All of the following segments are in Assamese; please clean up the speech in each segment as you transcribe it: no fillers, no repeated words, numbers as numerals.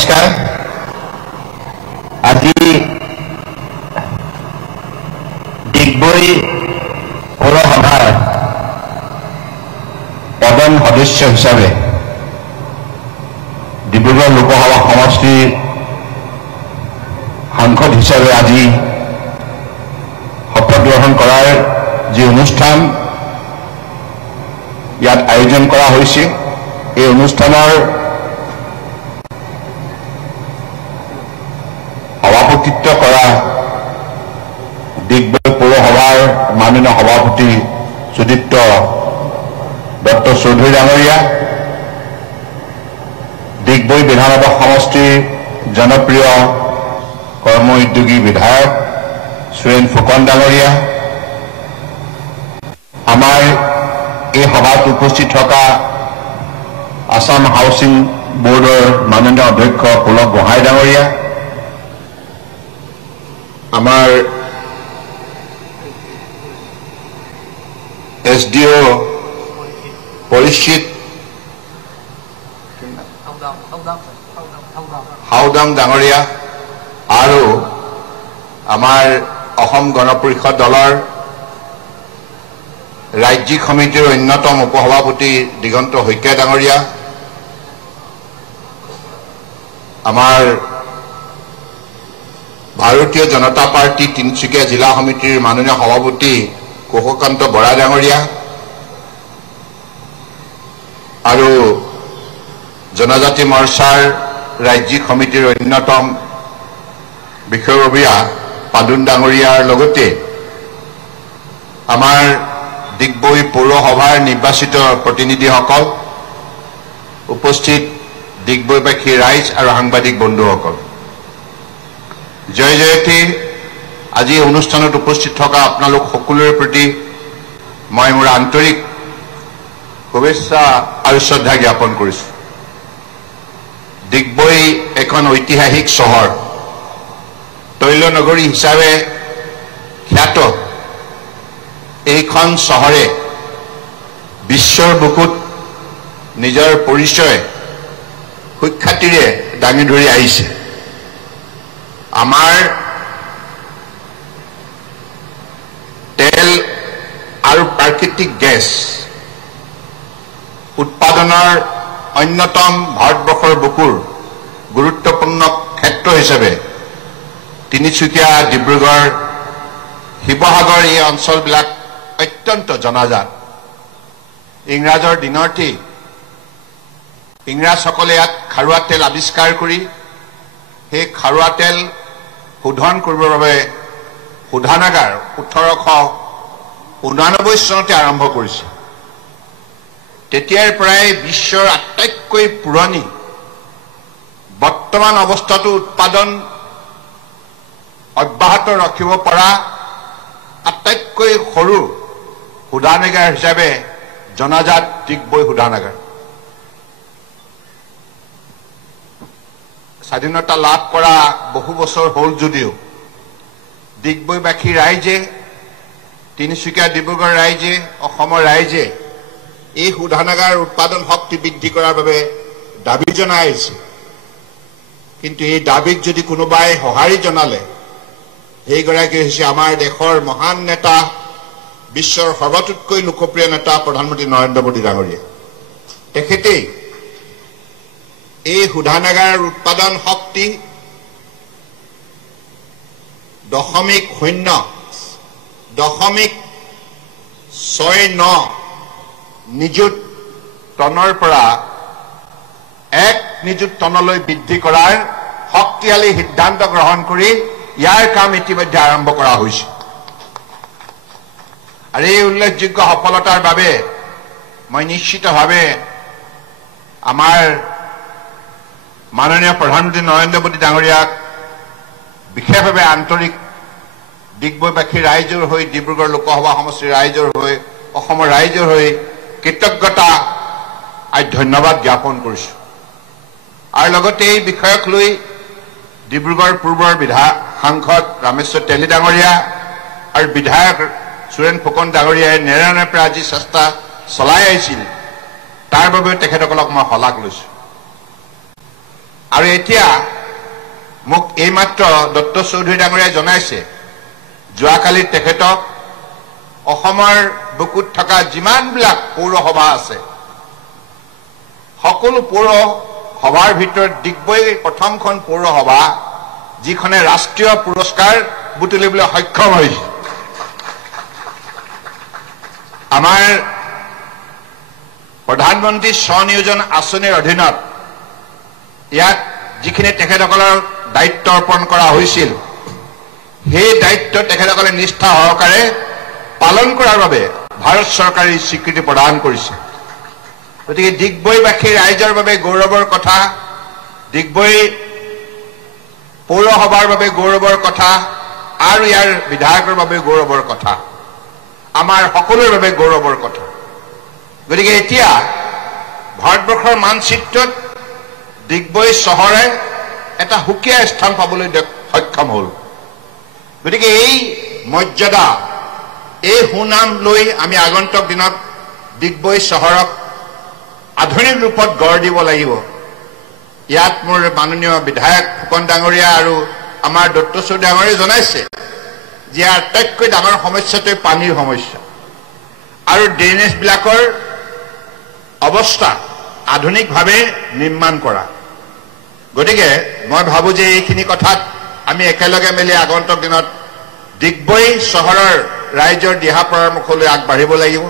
নমস্কাৰ। আজি ডিগবৈ পৌৰসভাৰ প্ৰধান সদস্য হিচাপে ডিব্ৰুগড় লোকসভা সমষ্টিৰ সাংসদ হিচাপে আজি শপত গ্ৰহণ কৰাৰ যি অনুষ্ঠান ইয়াত আয়োজন কৰা হৈছে, এই অনুষ্ঠানৰ সভাপতিত্ব কৰা ডিগবৈ পৌৰসভাৰ মাননীয় সভাপতি সুদীপ্ত দত্ত চৌধুৰী ডাঙৰীয়া, ডিগবৈ বিধানসভা সমষ্টিৰ জনপ্ৰিয় কৰ্ম উদ্যোগী বিধায়ক সুৰেন ফুকন ডাঙৰীয়া, আমাৰ এই সভাত উপস্থিত থকা আসাম হাউচিং বোৰ্ডৰ মাননীয় অধ্যক্ষ পুলক গোহাঁই ডাঙৰীয়া, আমাৰ SDO পৰিচিত হাউদাম ডাঙৰীয়া আৰু আমাৰ অসম গণ পৰিষদ দলৰ ৰাজ্যিক সমিতিৰ অন্যতম উপসভাপতি দিগন্ত শইকীয়া ডাঙৰীয়া, আমাৰ ভাৰতীয় জনতা পাৰ্টি তিনিচুকীয়া জিলা সমিতিৰ মাননীয় সভাপতি কুশকান্ত বৰা ডাঙৰীয়া আৰু জনজাতি মৰ্চাৰ ৰাজ্যিক সমিতিৰ অন্যতম বিষয়ববীয়া পাদুন ডাঙৰীয়াৰ লগতে আমাৰ ডিগবৈ পৌৰসভাৰ নিৰ্বাচিত প্ৰতিনিধিসকল, উপস্থিত ডিগবৈবাসী ৰাইজ আৰু সাংবাদিক বন্ধুসকল, জয় জয়তী। আজি অনুষ্ঠানত উপস্থিত থকা আপোনালোক সকলোৰে প্ৰতি মই মোৰ আন্তৰিক শুভেচ্ছা আৰু শ্ৰদ্ধা জ্ঞাপন কৰিছোঁ। ডিগবৈ এখন ঐতিহাসিক চহৰ, তৈল নগৰী হিচাপে খ্যাত এইখন চহৰে বিশ্বৰ বুকুত নিজৰ পৰিচয় সুখ্যাতিৰে দাঙি ধৰি আহিছে। আমাৰ তেল আৰু প্ৰাকৃতিক গেছ উৎপাদনৰ অন্যতম ভাৰতবৰ্ষৰ বুকুৰ গুৰুত্বপূৰ্ণ ক্ষেত্ৰ হিচাপে তিনিচুকীয়া, ডিব্ৰুগড়, শিৱসাগৰ এই অঞ্চলবিলাক অত্যন্ত জনাজাত। ইংৰাজৰ দিনতেই ইংৰাজসকলে ইয়াত খাৰুৱা তেল আৱিষ্কাৰ কৰি সেই খাৰুৱা তেল শোধন কৰিবৰ বাবে শোধনাগাৰ 1889 চনতে আৰম্ভ কৰিছে। তেতিয়াৰ পৰাই বিশ্বৰ আটাইতকৈ পুৰণি, বৰ্তমান অৱস্থাতো উৎপাদন অব্যাহত ৰাখিব পৰা আটাইতকৈ সৰু শোধনাগাৰ হিচাপে জনাজাত ডিগবৈ শোধনাগাৰ। স্বাধীনতা লাভ কৰা বহু বছৰ হ'ল যদিও ডিগবৈবাসী ৰাইজে, তিনিচুকীয়া ডিব্ৰুগড় ৰাইজে, অসমৰ ৰাইজে এই শোধনাগাৰ উৎপাদন শক্তি বৃদ্ধি কৰাৰ বাবে দাবী জনাই আহিছে। কিন্তু এই দাবীক যদি কোনোবাই সঁহাৰি জনালে, সেইগৰাকী হৈছে আমাৰ দেশৰ মহান নেতা, বিশ্বৰ সৰ্বতোতকৈ লোকপ্ৰিয় নেতা প্ৰধানমন্ত্ৰী নৰেন্দ্ৰ মোদী ডাঙৰীয়া। তেখেতেই এই শোধনাগাৰ উৎপাদন শক্তি 0.69 নিযুত টনৰ পৰা 1 নিযুত টনলৈ বৃদ্ধি কৰাৰ শক্তিশালী সিদ্ধান্ত গ্ৰহণ কৰি ইয়াৰ কাম ইতিমধ্যে আৰম্ভ কৰা হৈছে। আৰু এই উল্লেখযোগ্য সফলতাৰ বাবে মই নিশ্চিতভাৱে আমাৰ মাননীয় প্ৰধানমন্ত্ৰী নৰেন্দ্ৰ মোদী ডাঙৰীয়াক বিশেষভাৱে আন্তৰিক ডিগবৈবাসী ৰাইজৰ হৈ, ডিব্ৰুগড় লোকসভা সমষ্টিৰ ৰাইজৰ হৈ, অসমৰ ৰাইজৰ হৈ কৃতজ্ঞতা আৰু ধন্যবাদ জ্ঞাপন কৰিছোঁ। আৰু লগতে এই বিষয়ক লৈ ডিব্ৰুগড় পূৰ্বৰ সাংসদ ৰামেশ্বৰ তেলী ডাঙৰীয়া আৰু বিধায়ক সুৰেন ফুকন ডাঙৰীয়াই নেৰানেপেৰা আজি চেষ্টা চলাই আহিছিল, তাৰ বাবে তেখেতসকলক মই শলাগ লৈছোঁ। আৰু এতিয়া মোক এইমাত্ৰ দত্ত চৌধুৰী ডাঙৰীয়াই জনাইছে যোৱাকালি তেখেতক অসমৰ বুকুত থকা যিমানবিলাক পৌৰসভা আছে সকলো পৌৰসভাৰ ভিতৰত ডিগবৈ প্ৰথমখন পৌৰসভা যিখনে ৰাষ্ট্ৰীয় পুৰস্কাৰ বুটলিবলৈ সক্ষম হৈছে আমাৰ প্ৰধানমন্ত্ৰী স্বনিয়োজন আঁচনিৰ অধীনত ইয়াত যিখিনি তেখেতসকলৰ দায়িত্ব অৰ্পণ কৰা হৈছিল সেই দায়িত্ব তেখেতসকলে নিষ্ঠা সহকাৰে পালন কৰাৰ বাবে ভাৰত চৰকাৰে স্বীকৃতি প্ৰদান কৰিছে গতিকে ডিগবৈবাসী ৰাইজৰ বাবে গৌৰৱৰ কথা ডিগবৈ পৌৰসভাৰ বাবে গৌৰৱৰ কথা আৰু ইয়াৰ বিধায়কৰ বাবে গৌৰৱৰ কথা আমাৰ সকলোৰে বাবে গৌৰৱৰ কথা গতিকে এতিয়া ভাৰতবৰ্ষৰ মানচিত্ৰত ডিগবৈ চহৰে এটা সুকীয়া স্থান পাবলৈ সক্ষম হ'ল গতিকে এই মৰ্যাদা এই সুনাম লৈ আমি আগন্তুক দিনত ডিগবৈ চহৰক আধুনিক ৰূপত গঢ় দিব লাগিব ইয়াত মোৰ মাননীয় বিধায়ক ফুকন ডাঙৰীয়া আৰু আমাৰ দত্ত চৌধুৰী ডাঙৰীয়াই জনাইছে যে আটাইতকৈ ডাঙৰ সমস্যাটো পানীৰ সমস্যা আৰু ড্ৰেইনেজবিলাকৰ অৱস্থা আধুনিকভাৱে নিৰ্মাণ কৰা গতিকে মই ভাবোঁ যে এইখিনি কথাত আমি একেলগে মিলি আগন্তুক দিনত ডিগবৈ চহৰৰ ৰাইজৰ দিহা পৰামৰ্শলৈ আগবাঢ়িব লাগিব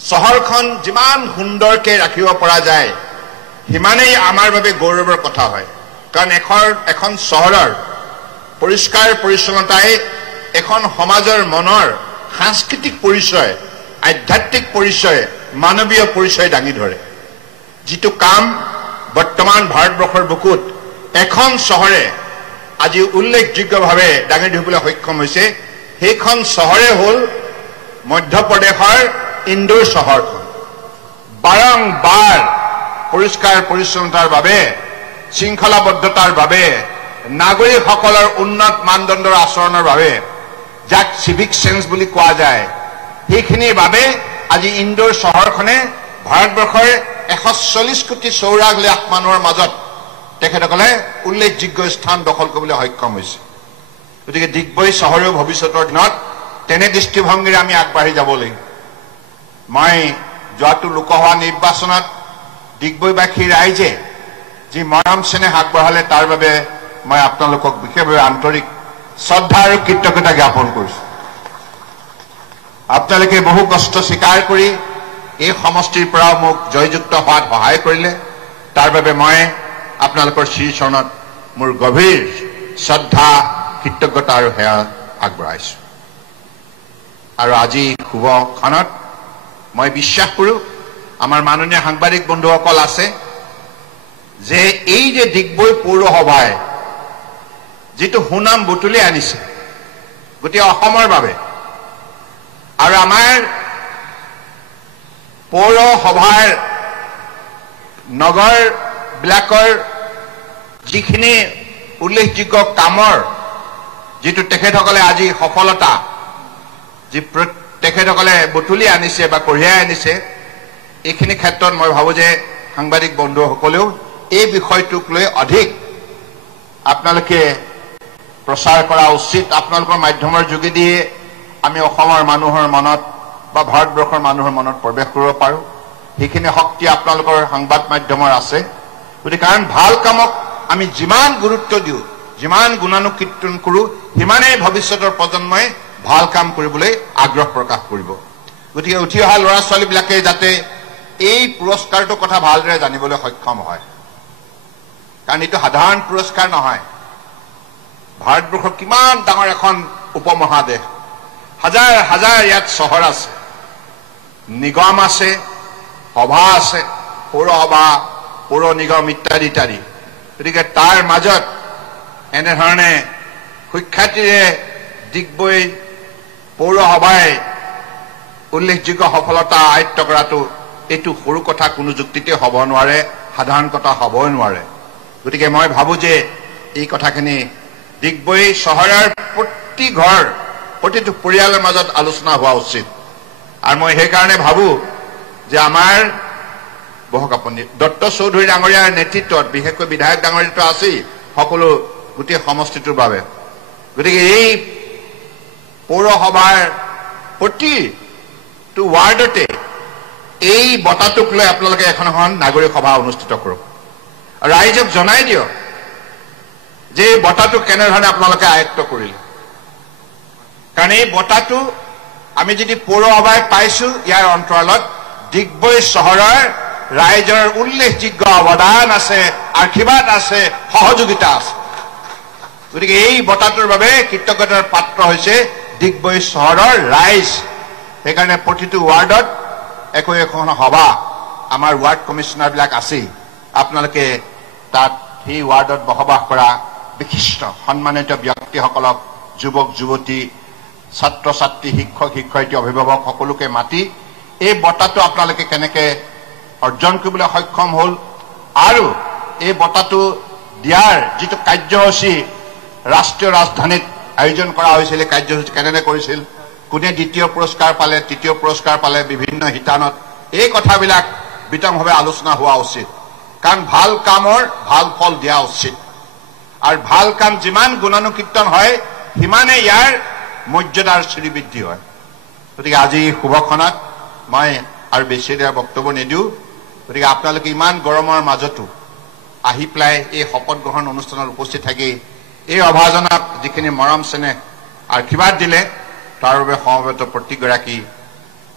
চহৰখন যিমান সুন্দৰকৈ ৰাখিব পৰা যায় সিমানেই আমাৰ বাবে গৌৰৱৰ কথা হয় কাৰণ এখন চহৰৰ পৰিষ্কাৰ পৰিচ্ছন্নতাই এখন সমাজৰ মনৰ সাংস্কৃতিক পৰিচয় আধ্যাত্মিক পৰিচয় মানৱীয় পৰিচয় দাঙি ধৰে যিটো কাম বৰ্তমান ভাৰতবৰ্ষৰ বুকুত এখন চহৰে আজি উল্লেখযোগ্যভাৱে দাঙি ধৰিবলৈ সক্ষম হৈছে সেইখন চহৰে হ'ল মধ্যপ্ৰদেশৰ ইন্দোৰ চহৰখন বাৰংবাৰ পৰিষ্কাৰ পৰিচ্ছন্নতাৰ বাবে শৃংখলাবদ্ধতাৰ বাবে নাগৰিকসকলৰ উন্নত মানদণ্ডৰ আচৰণৰ বাবে যাক চিভিক চেঞ্চ বুলি কোৱা যায় সেইখিনিৰ বাবে আজি ইন্দোৰ চহৰখনে ভাৰতবৰ্ষৰ 140 কোটি 84 লাখ মানুহৰ মাজত তেখেতসকলে উল্লেখযোগ্য স্থান দখল কৰিবলৈ সক্ষম হৈছে গতিকে ডিগবৈ চহৰেও ভৱিষ্যতৰ দিনত তেনে দৃষ্টিভংগীৰে আমি আগবাঢ়ি যাব লাগিব মই যোৱাটো লোকসভা নিৰ্বাচনত ডিগবৈবাসী ৰাইজে যি মৰম চেনেহ আগবঢ়ালে তাৰ বাবে মই আপোনালোকক বিশেষভাৱে আন্তৰিক শ্ৰদ্ধা আৰু কৃতজ্ঞতা জ্ঞাপন কৰিছোঁ আপোনালোকে বহু কষ্ট স্বীকাৰ কৰি এই সমষ্টিৰ পৰা মোক জয়যুক্ত হোৱাত সহায় কৰিলে তাৰ বাবে মই আপোনালোকৰ শ্ৰীচৰণত মোৰ গভীৰ শ্ৰদ্ধা কৃতজ্ঞতা আৰু সেৱা আগবঢ়াইছোঁ আৰু আজি শুভক্ষণত মই বিশ্বাস কৰোঁ আমাৰ মাননীয় সাংবাদিক বন্ধুসকল আছে যে এই যে ডিগবৈ পৌৰসভাই যিটো সুনাম বুটলি আনিছে গোটেই অসমৰ বাবে আৰু আমাৰ পৌৰসভাৰ নগৰবিলাকৰ যিখিনি উল্লেখযোগ্য কামৰ যিটো তেখেতসকলে আজি সফলতা যি তেখেতসকলে বুটলি আনিছে বা কঢ়িয়াই আনিছে এইখিনি ক্ষেত্ৰত মই ভাবোঁ যে সাংবাদিক বন্ধুসকলেও এই বিষয়টোক লৈ অধিক আপোনালোকে প্ৰচাৰ কৰা উচিত আপোনালোকৰ মাধ্যমৰ যোগেদিয়ে আমি অসমৰ মানুহৰ মনত বা ভাৰতবৰ্ষৰ মানুহৰ মনত প্ৰৱেশ কৰিব পাৰোঁ সেইখিনি শক্তি আপোনালোকৰ সংবাদ মাধ্যমৰ আছে গতিকে কাৰণ ভাল কামক আমি যিমান গুৰুত্ব দিওঁ যিমান গুণানুকীৰ্তন কৰোঁ সিমানেই ভৱিষ্যতৰ প্ৰজন্মই ভাল কাম কৰিবলৈ আগ্ৰহ প্ৰকাশ কৰিব গতিকে উঠি অহা ল'ৰা ছোৱালীবিলাকে যাতে এই পুৰস্কাৰটোৰ কথা ভালদৰে জানিবলৈ সক্ষম হয় কাৰণ এইটো সাধাৰণ পুৰস্কাৰ নহয় ভাৰতবৰ্ষৰ কিমান ডাঙৰ এখন উপমহাদেশ হাজাৰ হাজাৰ ইয়াত চহৰ আছে নিগম আছে সভা আছে পৌৰসভা পৌৰ নিগম ইত্যাদি ইত্যাদি গতিকে তাৰ মাজত এনেধৰণে সুখ্যাতিৰে ডিগবৈ পৌৰসভাই উল্লেখযোগ্য সফলতা আয়ত্ব কৰাটো এইটো সৰু কথা কোনো যুক্তিতে হ'ব নোৱাৰে সাধাৰণ কথা হ'বই নোৱাৰে গতিকে মই ভাবোঁ যে এই কথাখিনি ডিগবৈ চহৰৰ প্ৰতি ঘৰ প্ৰতিটো পৰিয়ালৰ মাজত আলোচনা হোৱা উচিত আৰু মই সেইকাৰণে ভাবোঁ যে আমাৰ বহক আপুনি দত্ত চৌধুৰী ডাঙৰীয়াৰ নেতৃত্বত বিশেষকৈ বিধায়ক ডাঙৰীয়াটো আছেই সকলো গোটেই সমষ্টিটোৰ বাবে গতিকে এই পৌৰসভাৰ প্ৰতিটো ৱাৰ্ডতে এই বঁটাটোক লৈ আপোনালোকে এখন নাগৰিক সভা অনুষ্ঠিত কৰক ৰাইজক জনাই দিয়ক যে এই বঁটাটো কেনেধৰণে আপোনালোকে আয়ত্ব কৰিলে কাৰণ এই বঁটাটো আমি যদি পৌৰসভাই পাইছো ইয়াৰ অন্তৰালত ডিগবৈ চহৰৰ ৰাইজৰ উল্লেখযোগ্য অৱদান আছে আশীৰ্বাদ আছে সহযোগিতা আছে গতিকে এই বঁটাটোৰ বাবে কৃতজ্ঞতাৰ পাত্ৰ হৈছে ডিগবৈ চহৰৰ ৰাইজ সেইকাৰণে প্ৰতিটো ৱাৰ্ডত এখন সভা আমাৰ ৱাৰ্ড কমিশনাৰবিলাক আছেই আপোনালোকে তাত সেই ৱাৰ্ডত বসবাস কৰা বিশিষ্ট সন্মানিত ব্যক্তিসকলক যুৱক যুৱতী ছাত্ৰ ছাত্ৰী শিক্ষক শিক্ষয়িত্ৰী অভিভাৱক সকলোকে মাতি এই বঁটাটো আপোনালোকে কেনেকে অৰ্জন কৰিবলৈ সক্ষম হ'ল আৰু এই বঁটাটো দিয়াৰ যিটো কাৰ্যসূচী ৰাষ্ট্ৰীয় ৰাজধানীত আয়োজন কৰা হৈছিল কাৰ্যসূচী কেনেকৈ কৰিছিল কোনে দ্বিতীয় পুৰস্কাৰ পালে তৃতীয় পুৰস্কাৰ পালে বিভিন্ন শিতানত এই কথাবিলাক বিতংভাৱে আলোচনা হোৱা উচিত কাৰণ ভাল কামৰ ভাল ফল দিয়া উচিত আৰু ভাল কাম যিমান গুণানুকীৰ্তন হয় সিমানে ইয়াৰ মৰ্যাদাৰ শ্ৰীবৃদ্ধি হয় গতিকে আজি শুভখনত মই আৰু বেছি দেৰি বক্তব্য নিদিওঁ গতিকে আপোনালোকে ইমান গৰমৰ মাজতো আহি পেলাই এই শপত গ্ৰহণ অনুষ্ঠানত উপস্থিত থাকি এই অভাজনক যিখিনি মৰম চেনেহ আশীৰ্বাদ দিলে তাৰ বাবে সমবেত প্ৰতিগৰাকী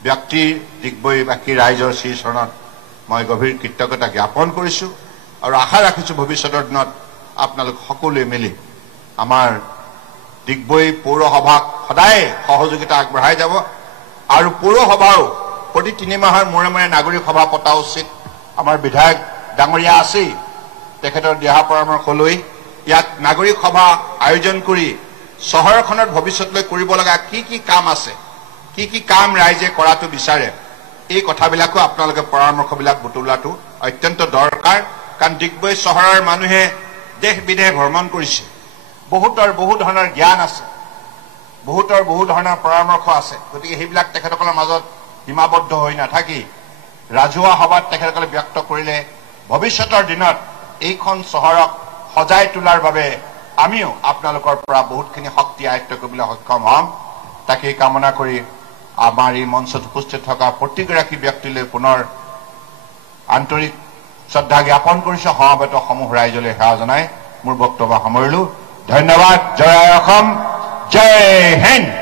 ব্যক্তিৰ ডিগবৈবাসী ৰাইজৰ শ্ৰীচৰণত মই গভীৰ কৃতজ্ঞতা জ্ঞাপন কৰিছো আৰু আশা ৰাখিছো ভৱিষ্যতৰ দিনত আপোনালোক সকলোৱে মিলি আমাৰ ডিগবৈ পৌৰসভাক সদায় সহযোগিতা আগবঢ়াই যাব আৰু পৌৰসভাও প্ৰতি 3 মাহৰ মূৰে মূৰে নাগৰিক সভা পতা উচিত আমাৰ বিধায়ক ডাঙৰীয়া আছেই তেখেতৰ দিহা পৰামৰ্শ লৈ ইয়াত নাগৰিক সভা আয়োজন কৰি চহৰখনত ভৱিষ্যতলৈ কৰিব লগা কি কাম আছে কি কাম ৰাইজে কৰাটো বিচাৰে এই কথাবিলাকো আপোনালোকে পৰামৰ্শবিলাক বুটলাটো অত্যন্ত দৰকাৰ কাৰণ ডিগবৈ চহৰৰ মানুহে দেশ বিদেশ ভ্ৰমণ কৰিছে বহুতৰ বহু ধৰণৰ জ্ঞান আছে বহুতৰ বহু ধৰণৰ পৰামৰ্শ আছে গতিকে সেইবিলাক তেখেতসকলৰ মাজত সীমাবদ্ধ হৈ নাথাকি ৰাজহুৱা সভাত তেখেতসকলে ব্যক্ত কৰিলে ভৱিষ্যতৰ দিনত এইখন চহৰক সজাই তোলাৰ বাবে আমিও আপোনালোকৰ পৰা বহুতখিনি শক্তি আয়ত্ব কৰিবলৈ সক্ষম হ'ম তাকে কামনা কৰি আমাৰ এই মঞ্চত উপস্থিত থকা প্ৰতিগৰাকী ব্যক্তিলৈ পুনৰ আন্তৰিক শ্ৰদ্ধা জ্ঞাপন কৰিছো সমবেত সমূহ ৰাইজলৈ সেৱা জনাই মোৰ বক্তব্য সামৰিলো ধন্যবাদ জয় অসম জয় হিন্দ